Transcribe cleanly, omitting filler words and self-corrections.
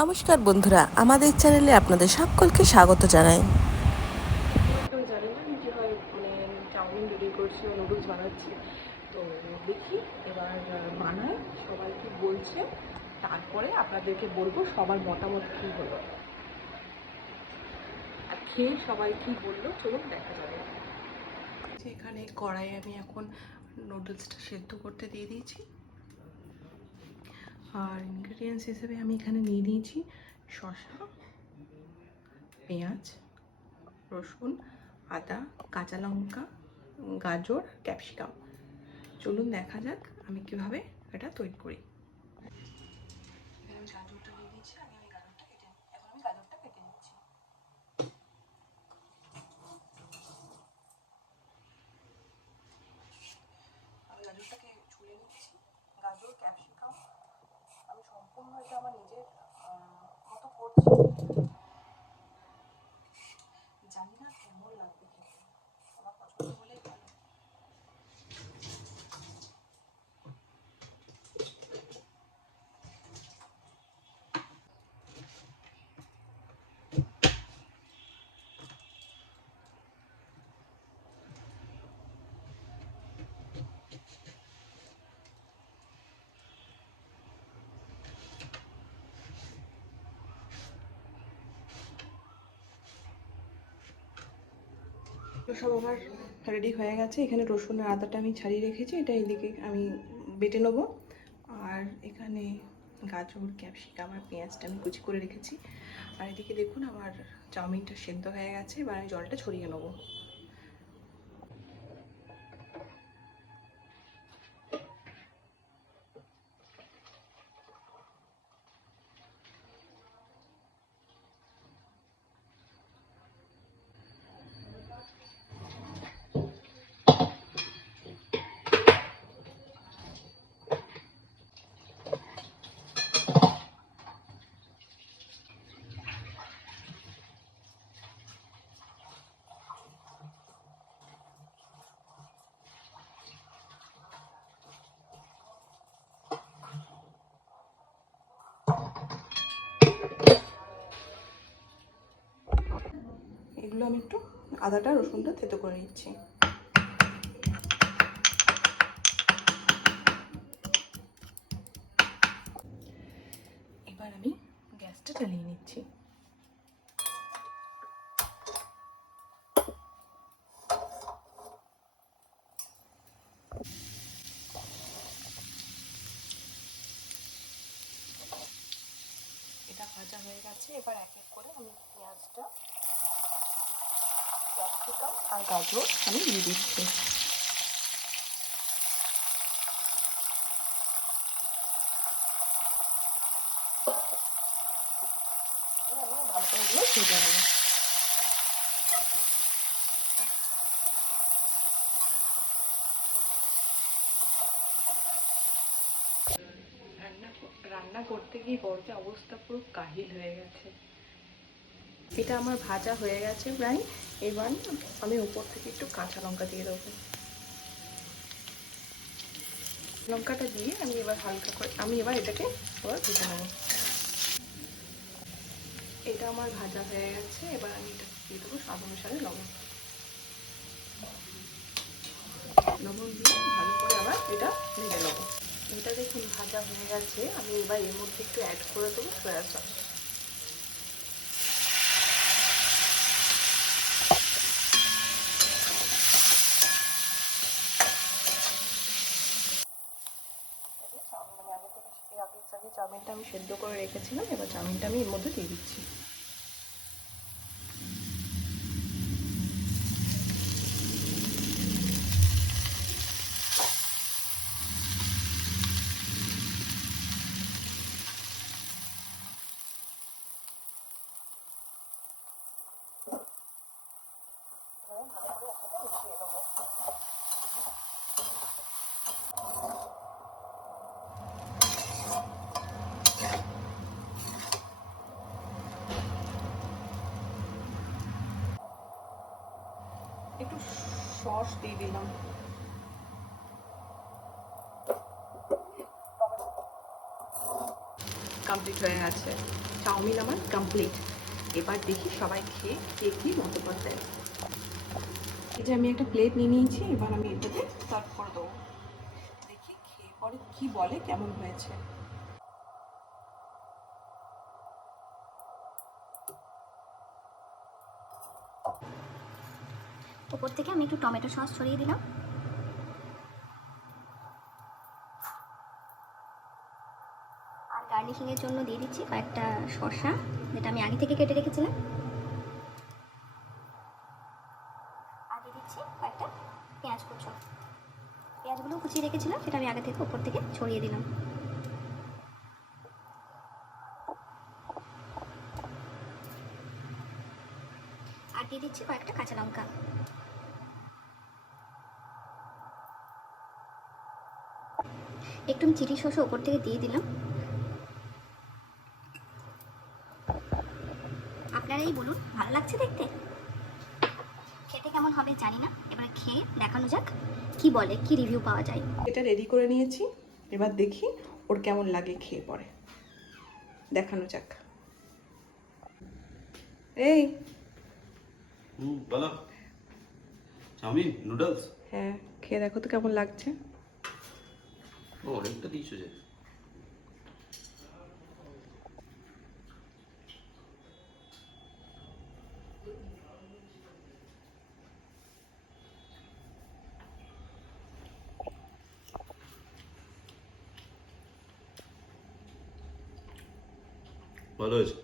নমস্কার বন্ধুরা, আমাদের চ্যানেলে আপনাদের সকলকে স্বাগত জানাই। আমি জানি না আমি কীভাবে চাউমিন রেডি করছি বা নুডলস বানাচ্ছি। তো দেখি এবার বানাই, সবাই কি বলছে, তারপরে আপনাদেরকে বলবো সবার মতামত কী হলো আর খেয়ে সবাই কী বললো, চলুন দেখা যাবে। এখানে কড়াই আমি এখন নুডলসটা সেদ্ধ করতে দিয়ে দিয়েছি। আর ইনগ্রিডিয়েন্টস হিসেবে আমি এখানে নিয়ে নিয়েছি শসা, পেঁয়াজ, রসুন, আদা, কাঁচা লঙ্কা, গাজর, ক্যাপসিকাম। চলুন দেখা যাক আমি কিভাবে এটা তৈরি করি। আমি গাজরটা নিয়ে নিচ্ছি, আমি গাজরটা কেটে নিচ্ছি। আমি গাজরটাকে ছুলে নিচ্ছি। গাজর, ক্যাপসিকাম আমি সম্পূর্ণ এটা আমার নিজের মতো করছি। জানি না কেমন লাগবে খেতে, আমার পছন্দ হলেই ভালো। তো সব আমার রেডি হয়ে গেছে। এখানে রসুন আর আদাটা আমি ছাড়িয়ে রেখেছি, এটা এদিকে আমি বেটে নেবো। আর এখানে গাজর, ক্যাপসিকাম আর পেঁয়াজটা আমি কুচি করে রেখেছি। আর এদিকে দেখুন আমার চাউমিনটা সেদ্ধ হয়ে গেছে, এবার আমি জলটা ছড়িয়ে নেবো। এগুলো আমি একটু আদাটা রসুনটা থেতো করে নিচ্ছি। এবার আমি গ্যাসটা চালিয়ে নিচ্ছি। এটা ভাজা হয়ে গেছে, এবার এক এক করে আমি পেঁয়াজটা, ক্যাপসিকাম আর গাজর আমি দিয়ে দিচ্ছি। আমি ভালো করে এগুলো ভেজে নেব। রান্না করতে গিয়ে বড়দের অবস্থা পুরো কাহিল হয়ে গেছে। এটা আমার ভাজা হয়ে গেছে প্রায়। এবার আমি উপর থেকে একটু কাঁচা লঙ্কা দিয়ে দেবো। লঙ্কাটা দিয়ে আমি এবার হালকা করে এটাকে আবার ভেজে নেব। এটা আমার ভাজা হয়ে গেছে, এবার আমি এটা দিয়ে দেবো স্বাদ অনুসারে লবণ। লবণ দিয়ে ভালো করে আবার এটা ভেজে নেবো। এটা দেখুন ভাজা হয়ে গেছে, আমি এবার এর মধ্যে একটু অ্যাড করে দেবো সয়া সস। চাউমিনটা আমি সেদ্ধ করে রেখেছিলাম, এবার চাউমিনটা আমি এর মধ্যে দিয়ে দিচ্ছি। একটু সস দিয়ে দিলাম। কমপ্লিট হয়ে গেছে, চাউমিন আমার কমপ্লিট। এবার দেখি সবাই খেয়ে কে কি মতামত দেয়। এই যে আমি একটা প্লেট নিয়ে নিয়েছি, এবার আমি এটাতে সার্ভ করে দেবো। দেখি খেয়ে পরে কি বলে কেমন হয়েছে। উপর থেকে আমি একটু টমেটো সস ছড়িয়ে দিলাম। আর গার্নিশিংয়ের জন্য দিয়ে দিচ্ছি কয়েকটা শসা, যেটা আমি আগে থেকে কেটে রেখেছিলাম। আর দিয়ে দিচ্ছি কয়েকটা পেঁয়াজ কুচো, পেঁয়াজগুলো কুচিয়ে রেখেছিলাম, সেটা আমি আগে থেকে উপর থেকে ছড়িয়ে দিলাম। আর দিয়ে দিচ্ছি কয়েকটা কাঁচা লঙ্কা। একটু আমি চিলি সসও উপর থেকে দিয়ে দিলাম। আপনারাই বলুন ভালো লাগছে দেখতে? খেতে কেমন হবে জানি না, এবারে খেয়ে দেখানো যাক কি বলে, কি রিভিউ পাওয়া যায়। এটা রেডি করে নিয়েছি, এবার দেখি ওর কেমন লাগে খেয়ে পরে, দেখানো যাক। এই বলো। Chow mein, noodles. হ্যাঁ, খেয়ে দেখো তো কেমন লাগছে। ও অনেকটা দিয়েছো যে। ভালো হয়েছে।